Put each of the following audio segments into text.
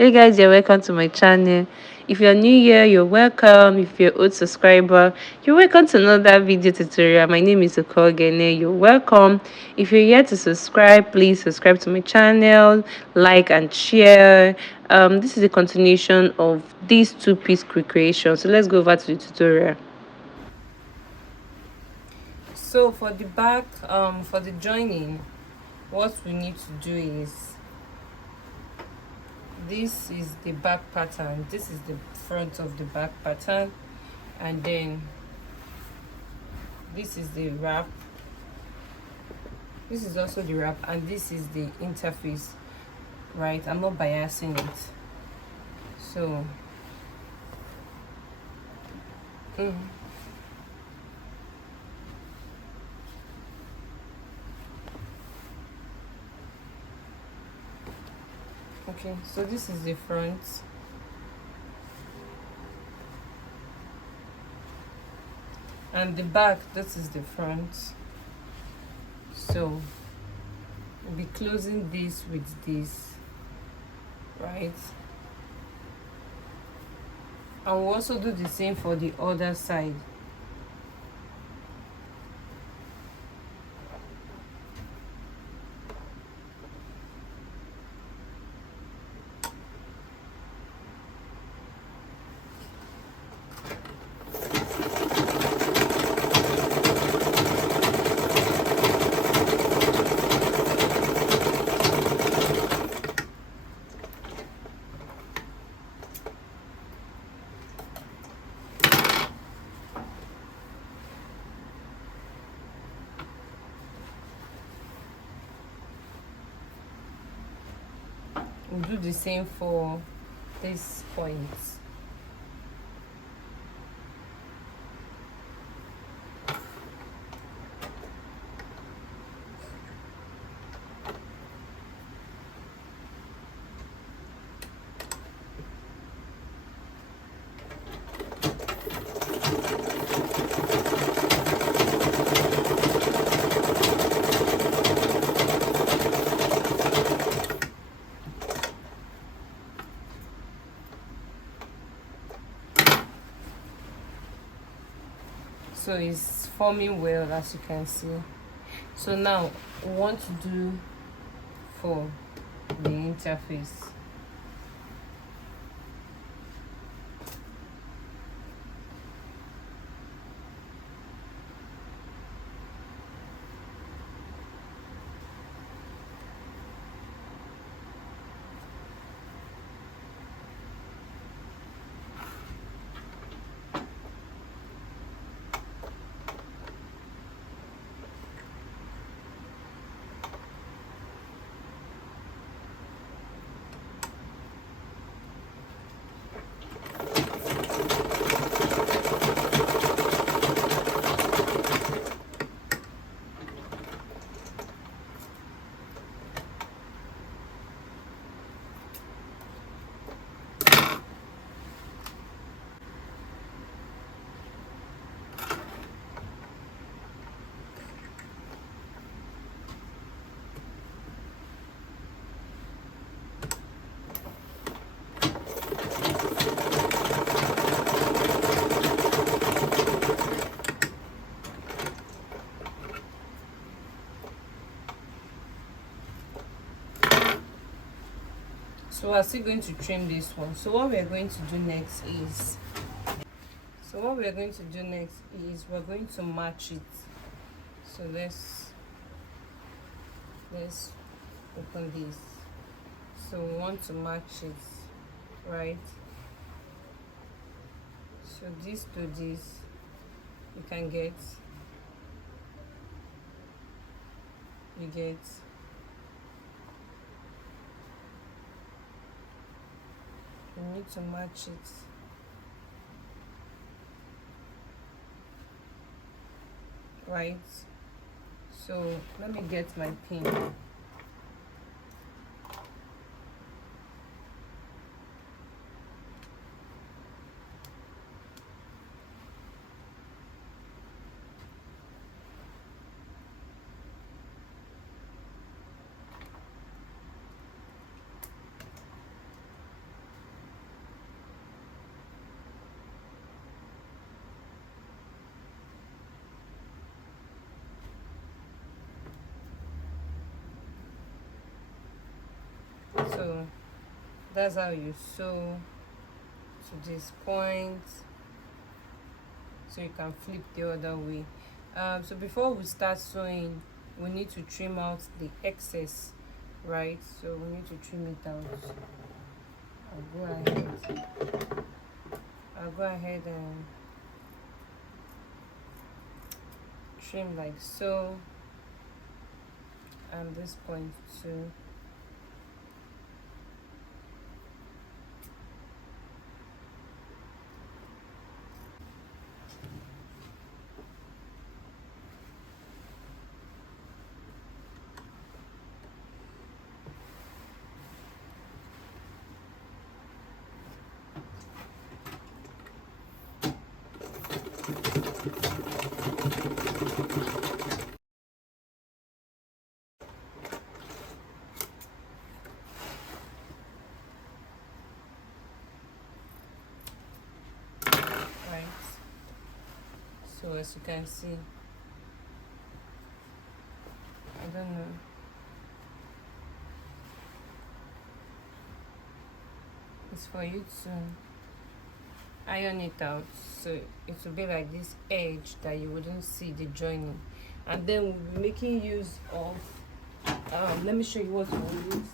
Hey guys, you're welcome to my channel. If you're new here, you're welcome. If you're old subscriber, you're welcome to another video tutorial. My name is Okogene. You're welcome. If you're here to subscribe, please subscribe to my channel, like and share. This is a continuation of these two-piece creation. So let's go over to the tutorial. So for the back, for the joining, what we need to do is this is the back pattern, this is the front of the back pattern, and then this is the wrap, this is also the wrap, and this is the interface, right? I'm not biasing it. So mm, okay, so this is the front, and the back, this is the front. So we'll be closing this with this, right? And we'll also do the same for the other side. We'll do the same for this point. So it's forming well, as you can see. So now we want to do for the interface. So we're still going to trim this one. So what we're going to do next is we're going to match it. So let's open this. So we want to match it, right? So this to this, you can get, you get you need to match it, right? So let me get my pin. That's how you sew to this point, so you can flip the other way. So before we start sewing, we need to trim out the excess, right? So we need to trim it out. I'll go ahead I'll go ahead and trim like so, and this point too. Right, so as you can see, I don't know, it's for you to iron it out, so it will be like this edge that you wouldn't see the joining. And then we'll be making use of let me show you what we'll use.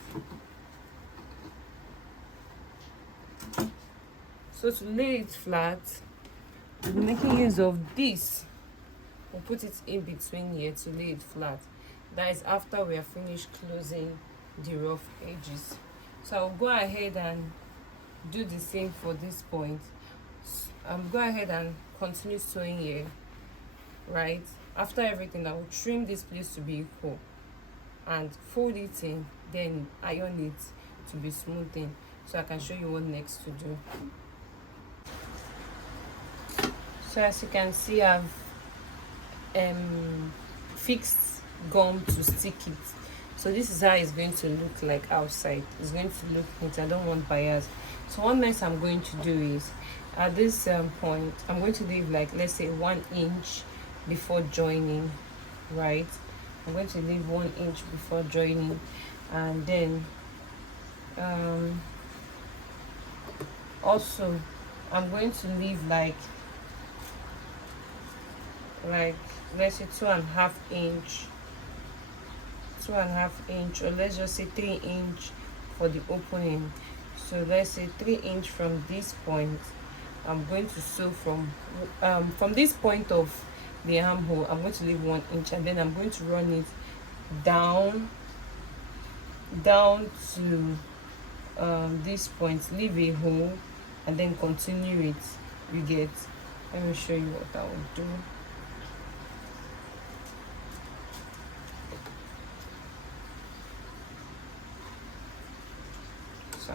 So to lay it flat, we'll be making use of this. We'll put it in between here to lay it flat. That is after we are finished closing the rough edges. So I'll go ahead and do the same for this point. Go ahead and continue sewing here, right? After everything, I will trim this place to be equal and fold it in, then iron it to be smoothing, so I can show you what next to do. So as you can see, I've fixed gum to stick it. So this is how it's going to look like outside. It's going to look neat. I don't want bias. So what next I'm going to do is, at this point, I'm going to leave like, let's say, 1 inch before joining, right? I'm going to leave 1 inch before joining, and then also I'm going to leave like let's say 2.5 inch, 2.5 inch, or let's just say 3 inch for the opening. So let's say 3 inch from this point. I'm going to sew from this point of the armhole. I'm going to leave 1 inch, and then I'm going to run it down to this point, leave a hole, and then continue it. You get? Let me show you what I will do. So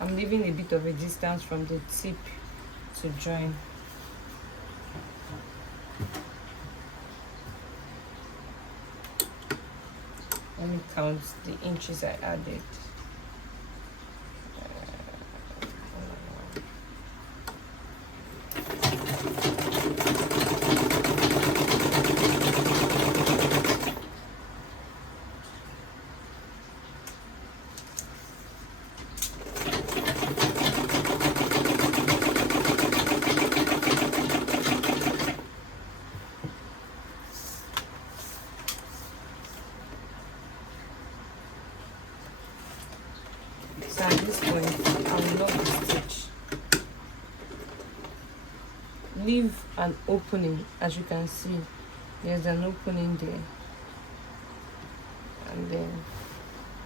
I'm leaving a bit of a distance from the tip to join. Let me count the inches I added. So at this point, I will lock the stitch. Leave an opening. As you can see, there's an opening there, and then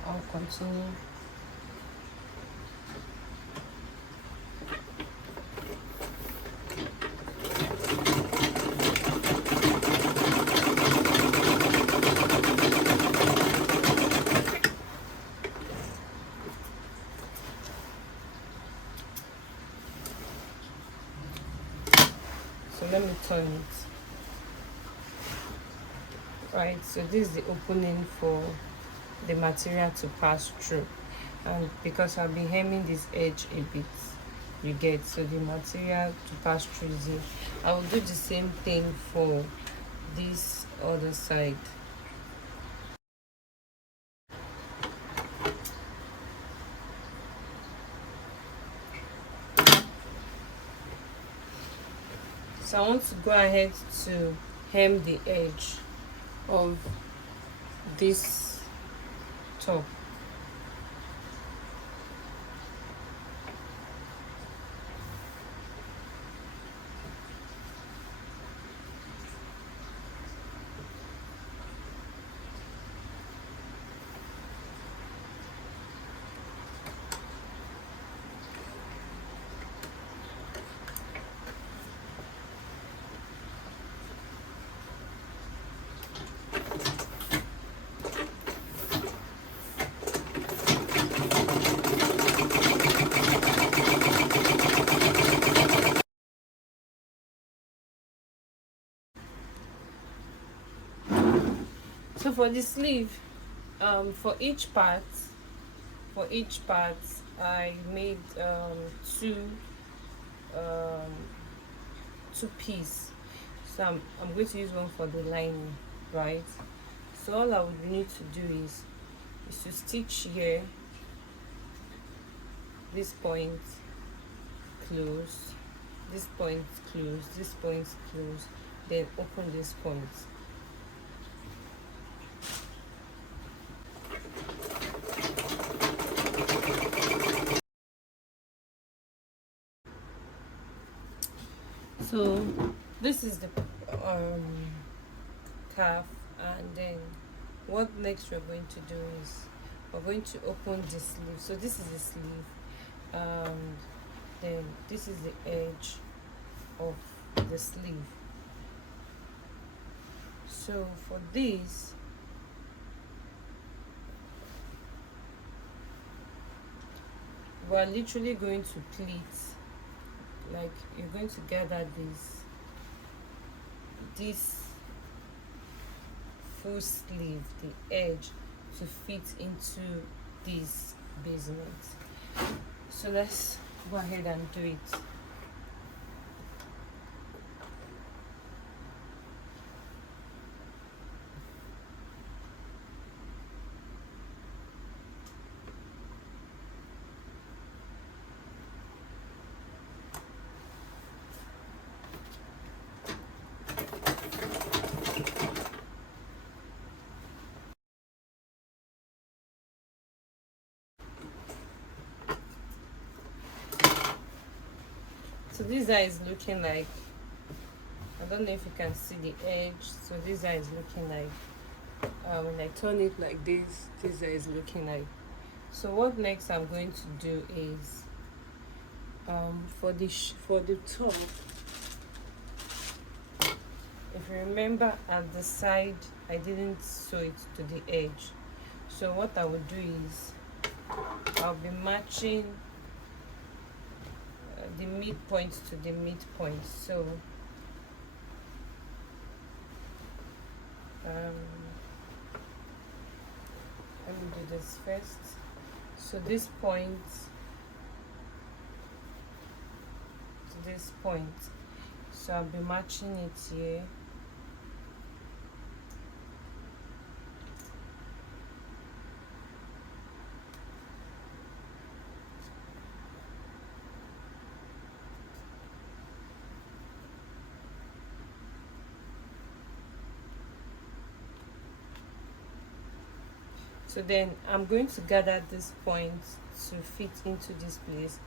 I'll continue. So let me turn it. Right, so this is the opening for the material to pass through, and because I'll be hemming this edge a bit, you get, so the material to pass through is here. I will do the same thing for this other side. So I want to go ahead to hem the edge of this top. So for the sleeve, for each part, I made um, two piece. So I'm going to use one for the lining, right? So all I would need to do is to stitch here, this point close, this point close, this point close, then open this point. So this is the calf, and then what next we're going to do is we're going to open the sleeve. So this is the sleeve, and then this is the edge of the sleeve. So for this, we're literally going to pleat, like you're going to gather this full sleeve, the edge, to fit into this basement. So let's go ahead and do it. So this eye is looking like, I don't know if you can see the edge. So this eye is looking like, when I turn it like this eye is looking like. So what next I'm going to do is, for the top, if you remember at the side I didn't sew it to the edge. So what I will do is I'll be matching the midpoint to the midpoint. So let me do this first. So this point to this point, so I'll be matching it here. So then I'm going to gather this point to fit into this place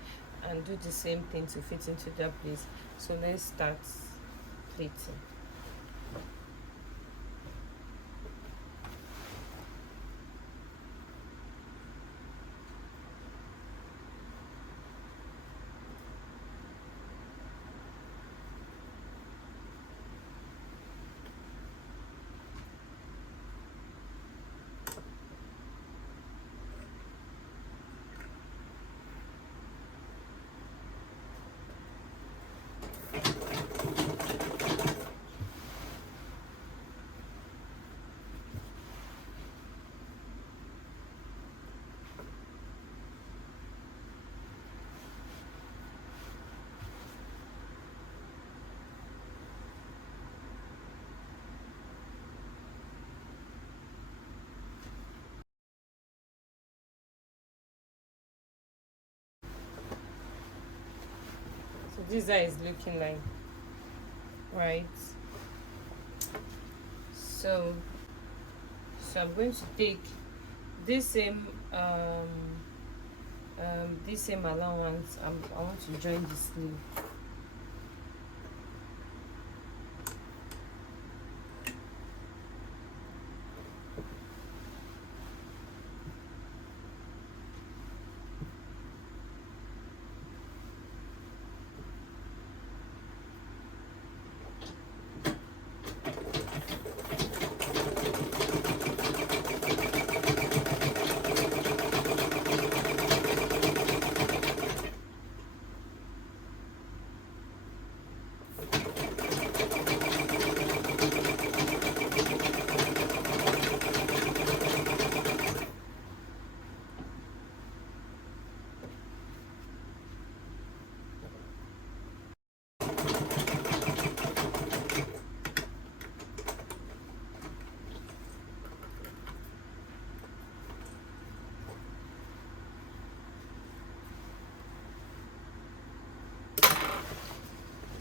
and do the same thing to fit into that place. So let's start pleating. So this eye is looking like. right? So I'm going to take this same this same allowance. I want to join the sleeve.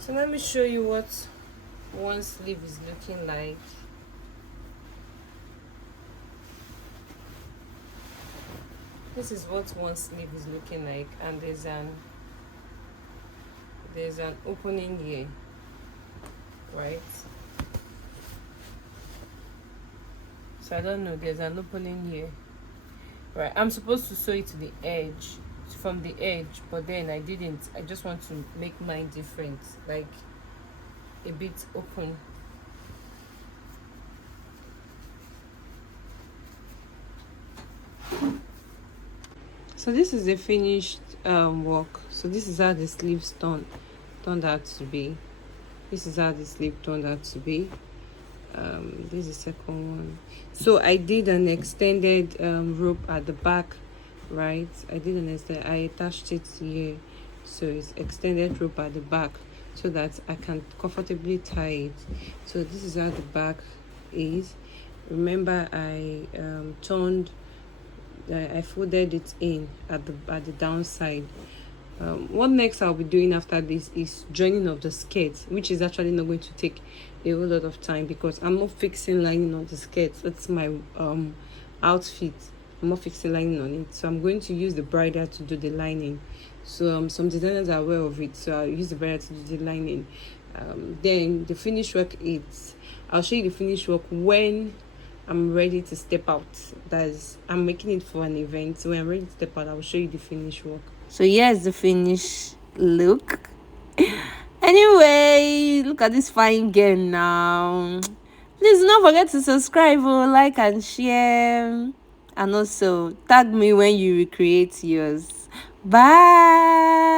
So let me show you what one sleeve is looking like. This is what one sleeve is looking like, and there's an opening here, right? So I don't know, there's an opening here, right? I'm supposed to sew it to the edge, from the edge, but then I didn't. I just want to make mine different, like a bit open. So this is the finished work. So this is how the sleeves turned out to be. This is how the sleeve turned out to be. This is the second one. So I did an extended rope at the back, right? I attached it here, so it's extended rope at the back so that I can comfortably tie it. So this is how the back is. Remember, I folded it in at the downside. What next I'll be doing after this is joining of the skirt, which is actually not going to take a whole lot of time because I'm not fixing lining on the skirt. That's my outfit. I'm not fixing lining on it, so I'm going to use the bridle to do the lining. So some designers are aware of it, so I'll use the bridle to do the lining. Then the finished work is, I'll show you the finished work when I'm ready to step out. That's, I'm making it for an event, so when I'm ready to step out, I'll show you the finished work. So here's the finished look. Anyway, look at this fine girl now. Please don't forget to subscribe, like and share, and also tag me when you recreate yours. Bye.